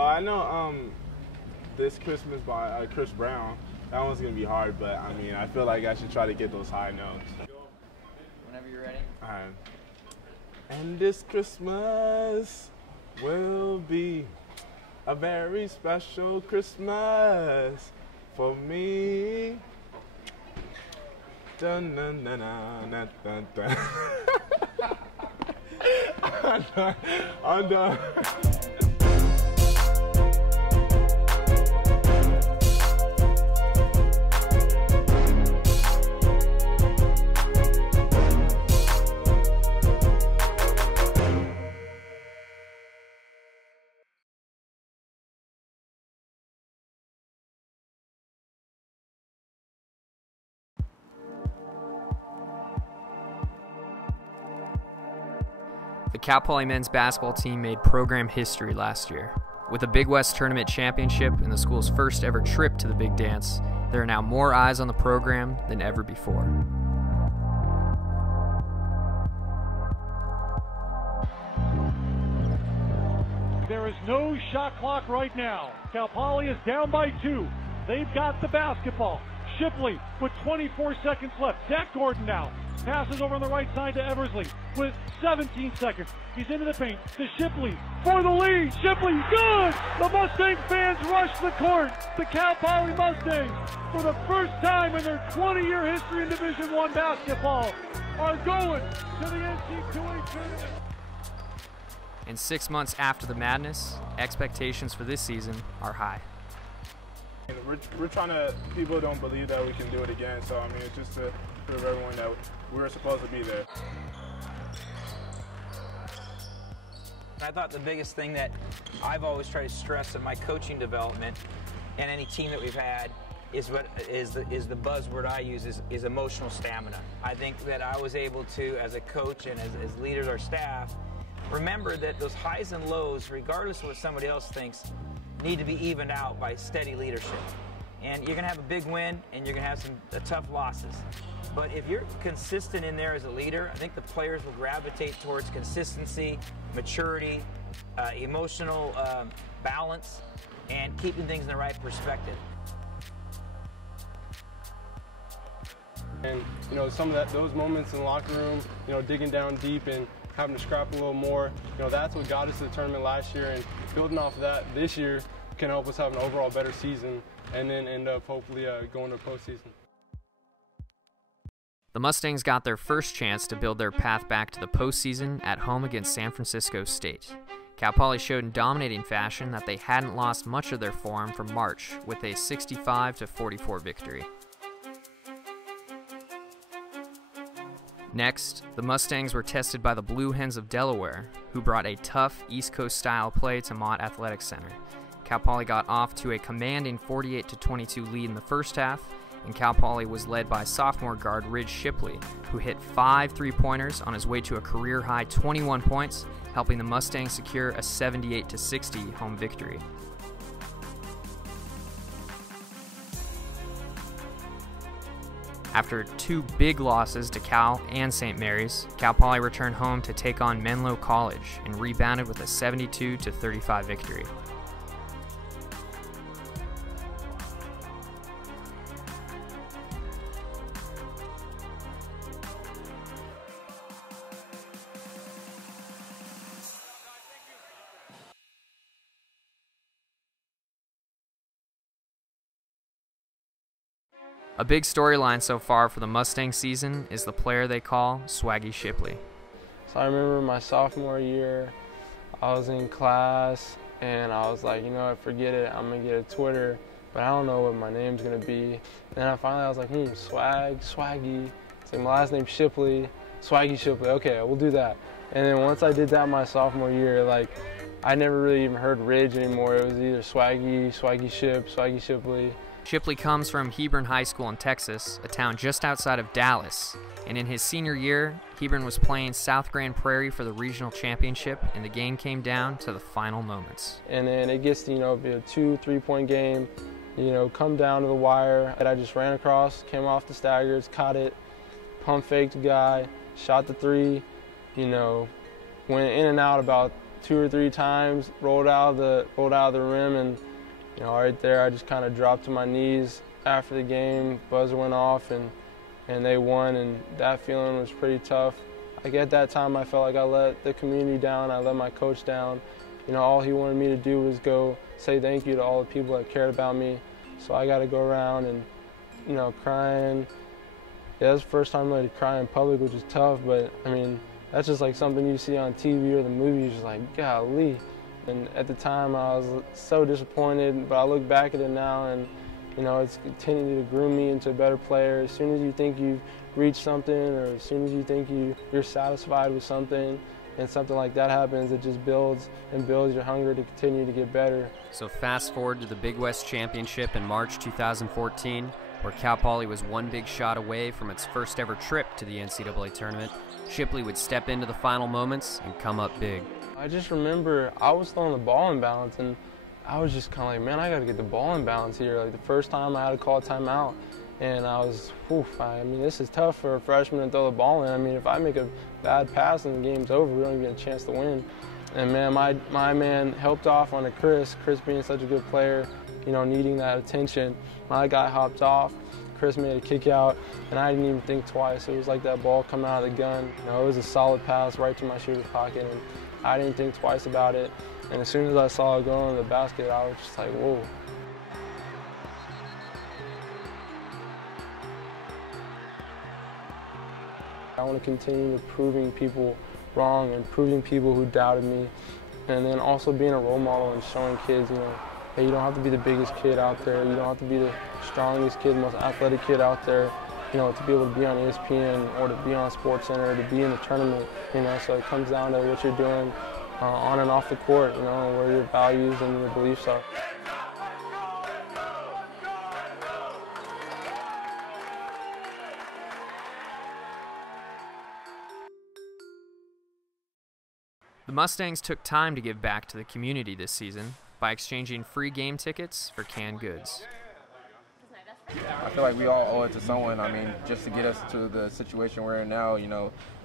I know This Christmas by Chris Brown. That one's going to be hard, but I mean, I feel like I should try to get those high notes. Whenever you're ready. All right. And this Christmas will be a very special Christmas for me. Dun, dun, dun, dun, dun, dun, dun. I'm done. The Cal Poly men's basketball team made program history last year. With a Big West Tournament championship and the school's first ever trip to the Big Dance, there are now more eyes on the program than ever before. There is no shot clock right now. Cal Poly is down by 2. They've got the basketball. Shipley with 24 seconds left. Zach Gordon now passes over on the right side to Eversley with 17 seconds. He's into the paint to Shipley for the lead. Shipley, good! The Mustang fans rush the court. The Cal Poly Mustangs, for the first time in their 20-year history in Division I basketball, are going to the NCAA tournament. And 6 months after the madness, expectations for this season are high. We're trying to, people don't believe that we can do it again, so I mean, it's just to prove everyone that we're supposed to be there. I thought the biggest thing that I've always tried to stress in my coaching development and any team that we've had is the buzzword I use is emotional stamina. I think that I was able to, as a coach and as leaders, our staff, remember that those highs and lows, regardless of what somebody else thinks, need to be evened out by steady leadership. And you're going to have a big win and you're going to have some tough losses. But if you're consistent in there as a leader, I think the players will gravitate towards consistency, maturity, emotional balance, and keeping things in the right perspective. And you know, some of those moments in the locker room, you know, digging down deep and having to scrap a little more, you know, that's what got us to the tournament last year, and building off of that this year can help us have an overall better season and then end up hopefully going to postseason. The Mustangs got their first chance to build their path back to the postseason at home against San Francisco State. Cal Poly showed in dominating fashion that they hadn't lost much of their form from March with a 65-44 victory. Next, the Mustangs were tested by the Blue Hens of Delaware, who brought a tough East Coast style play to Mott Athletic Center. Cal Poly got off to a commanding 48-22 lead in the first half, and Cal Poly was led by sophomore guard Ridge Shipley, who hit 5 3-pointers on his way to a career-high 21 points, helping the Mustangs secure a 78-60 home victory. After 2 big losses to Cal and St. Mary's, Cal Poly returned home to take on Menlo College and rebounded with a 72-35 victory. A big storyline so far for the Mustang season is the player they call Swaggy Shipley. So I remember my sophomore year, I was in class and I was like, you know what, forget it, I'm gonna get a Twitter, but I don't know what my name's gonna be. And then I was like, Swaggy. It's like my last name's Shipley, Swaggy Shipley, okay, we'll do that. And then once I did that my sophomore year, like, I never really even heard Ridge anymore. It was either Swaggy, Swaggy Ship, Swaggy Shipley. Shipley comes from Hebron High School in Texas, a town just outside of Dallas, and in his senior year, Hebron was playing South Grand Prairie for the regional championship, and the game came down to the final moments. And then it gets to, you know, be a 2-3-point game, you know, come down to the wire, and I just ran across, came off the staggers, caught it, pump faked the guy, shot the 3, you know, went in and out about 2 or 3 times, rolled out of the rim, and right there I just kind of dropped to my knees after the game. Buzzer went off, and they won, and that feeling was pretty tough. Like at that time, I felt like I let the community down, I let my coach down. All he wanted me to do was go say thank you to all the people that cared about me. So I got to go around and, crying. Yeah, that's the first time really to cry in public, which is tough, but I mean, that's just like something you see on TV or the movies, just like, golly. And at the time, I was so disappointed, but I look back at it now, and it's continued to groom me into a better player. As soon as you think you've reached something, or as soon as you think you're satisfied with something, and something like that happens, it just builds and builds your hunger to continue to get better. So fast forward to the Big West Championship in March 2014, where Cal Poly was one big shot away from its first ever trip to the NCAA tournament. Shipley would step into the final moments and come up big. I just remember I was throwing the ball in balance, and I was just kind of like, man, I got to get the ball in balance here. Like the first time I had to call a timeout, and I was, I mean, this is tough for a freshman to throw the ball in. I mean, if I make a bad pass and the game's over, we don't even get a chance to win. And man, my man helped off on a Chris being such a good player, needing that attention. My guy hopped off, Chris made a kick out, and I didn't even think twice. It was like that ball coming out of the gun. It was a solid pass right to my shooter's pocket, and I didn't think twice about it. And as soon as I saw it go in the basket, I was just like, whoa. I want to continue proving people wrong and proving people who doubted me, and then also being a role model and showing kids, hey, you don't have to be the biggest kid out there, you don't have to be the strongest kid, most athletic kid out there, to be able to be on ESPN or to be on SportsCenter, to be in the tournament, so it comes down to what you're doing on and off the court, and where your values and your beliefs are. The Mustangs took time to give back to the community this season by exchanging free game tickets for canned goods. I feel like we all owe it to someone. I mean, just to get us to the situation we're in now,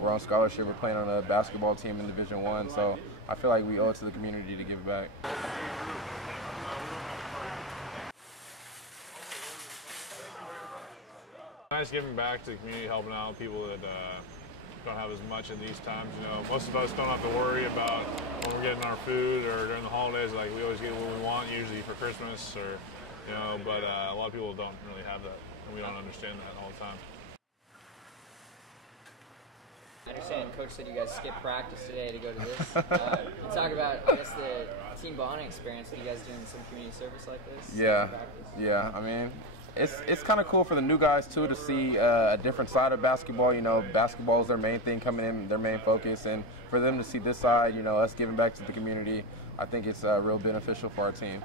we're on scholarship, we're playing on a basketball team in Division I, so I feel like we owe it to the community to give back. Nice giving back to the community, helping out people that don't have as much in these times. Most of us don't have to worry about when we're getting our food or during the holidays. Like, we always get what we want, usually for Christmas, or but a lot of people don't really have that, and we don't understand that all the time. I understand Coach said you guys skipped practice today to go to this. Can you talk about, I guess, the team bonding experience? Are you guys doing some community service like this? Yeah. I mean, it's kind of cool for the new guys too to see a different side of basketball. Basketball is their main thing coming in, their main focus, and for them to see this side, us giving back to the community, I think it's real beneficial for our team.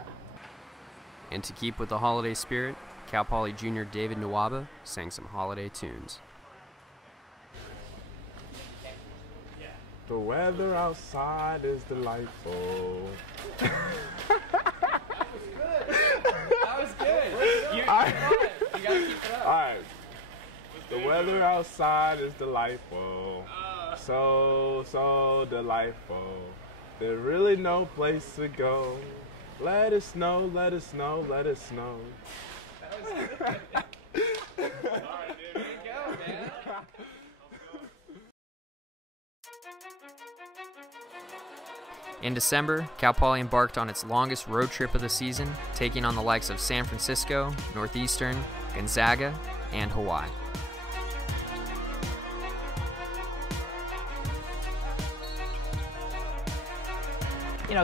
And to keep with the holiday spirit, Cal Poly junior David Nwaba sang some holiday tunes. The weather outside is delightful. That was good. You gotta keep it up. All right. The weather outside is delightful. So delightful. There's really no place to go. Let it snow, let it snow, let it snow. That was good. All right, dude. There you go, man. In December, Cal Poly embarked on its longest road trip of the season, taking on the likes of San Francisco, Northeastern, Gonzaga, and Hawaii.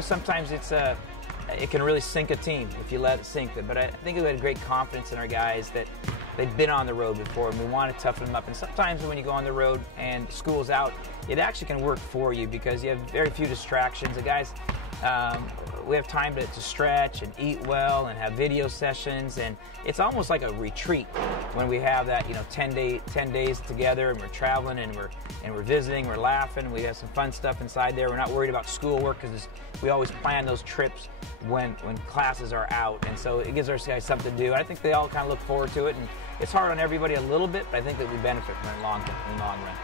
Sometimes it can really sink a team if you let it sink. But I think we had great confidence in our guys that they've been on the road before, and we want to toughen them up. And sometimes when you go on the road and school's out, it actually can work for you because you have very few distractions. The guys, we have time to stretch and eat well and have video sessions, and it's almost like a retreat when we have that 10 days together, and we're traveling and we're visiting, we're laughing, we have some fun stuff inside there. We're not worried about schoolwork because we always plan those trips when classes are out, and so it gives our guys something to do. I think they all kind of look forward to it, and it's hard on everybody a little bit, but I think that we benefit from it in the long run.